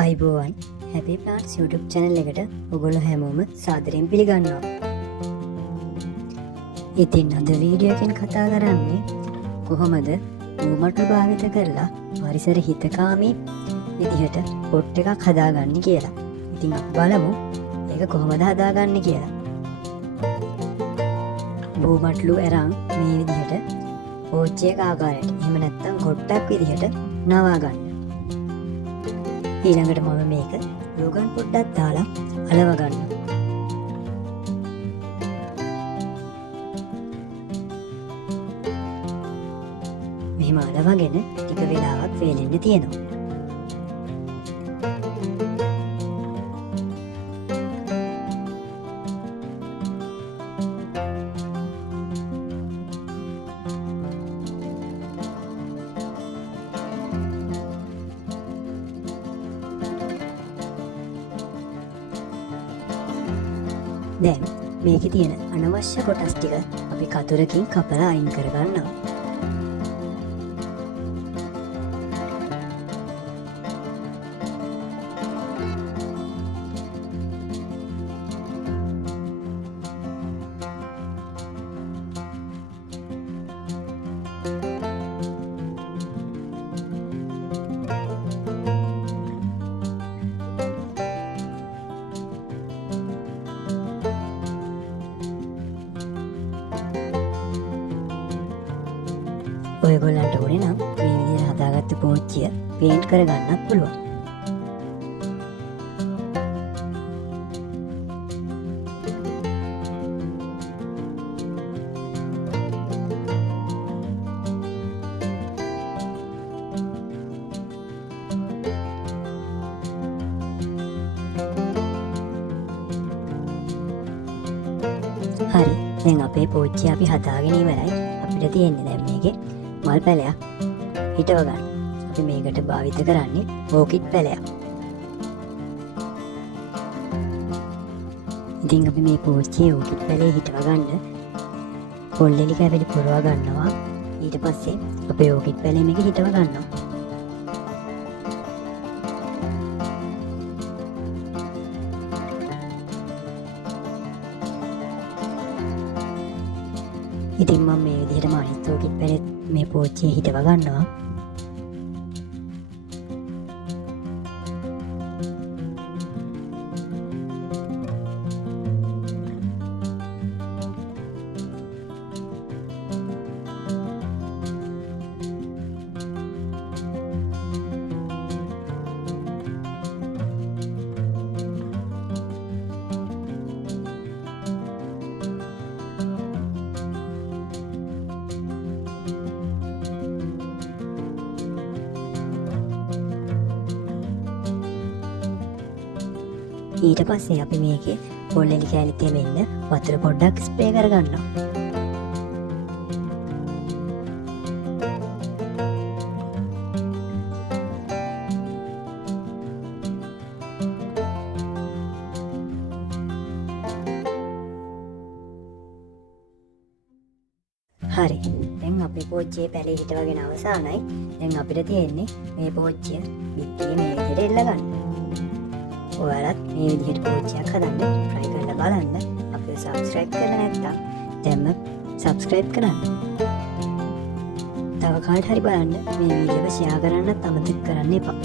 ආයිබෝවන් හැපි plants YouTube channel එකට ඔගොල්ලෝ හැමෝම සාදරයෙන් පිළිගන්නවා. ඉතින් අද වීඩියෝ එකෙන් කතා කරන්නේ කොහොමද මූමට්ටු භාවිත කරලා පරිසර හිතකාමී විදිහට පොට් එකක් හදාගන්නේ කියලා. ඉතින් අපි බලමු ඒක කොහොමද හදාගන්නේ කියලා. මූමට්ටු අරන් මේ විදිහට පෝච්චියක ආකාරයට එහෙම නැත්නම් කොට්ටක් විදිහට නවා ගන්න. ඊළඟට මම මේක රෝගන් පොඩ්ඩක් දාලා අලව ගන්න. මෙහෙම අලවගෙන ටික වෙලාවක් වේලෙන්න තියෙනවා. දැන් මේකේ තියෙන අනවශ්‍ය කොටස් ටික අපි කතුරකින් කපලා අයින් කරගන්නවා. ඔයගොල්ලන්ට ඕනේ නම් මේ විදිහට හදාගත්ත පෝච්චිය පේන්ට් කරගන්නත් පුළුවන්. හරි, දැන් අපේ පෝච්චිය අපි හදාගෙන ඉවරයි. අපිට තියෙන්නේ දැන් මේකේ මල් පැලයක් හිටව ගන්න. අපි මේකට භාවිත කරන්නේ ඕකිඩ් පැලයක්. ඉතින් අපි මේ පෝච්චියේ ඕකිඩ් පැලේ හිටව ගන්න පොල්ලෙලි කැවිලි පුරව ගන්නවා. ඊට පස්සේ අපේ ඕකිඩ් පැලේ මේක හිටව ගන්නවා. ඉතින් මම මේ විදිහටම අනිත් ඕකිඩ් පැලේ මේ පෝච්චියේ හිටව ගන්නවා. ඊට පස්සේ අපි මේකේ පොල්ලෙලි කෑලි තෙමෙන්න වතුර පොඩ්ඩක් ස්ප්‍රේ කරගන්නවා. හරි, දැන් අපේ පෝච්චියේ පැලේ හිටවගෙන අවසానයි. දැන් අපිට තියෙන්නේ මේ පෝච්චිය පිටියේ මේ විදිහට එල්ල ගන්න. ඔයාලත් මේ විදිහට පෝච්චියක් හදන්න try කරලා බලන්න. අපිව subscribe කරලා නැත්නම් දැන්ම subscribe කරන්න. තව කාට හරි බලන්න මේ වීඩියෝව share කරන්නත් අමතක කරන්න එපා.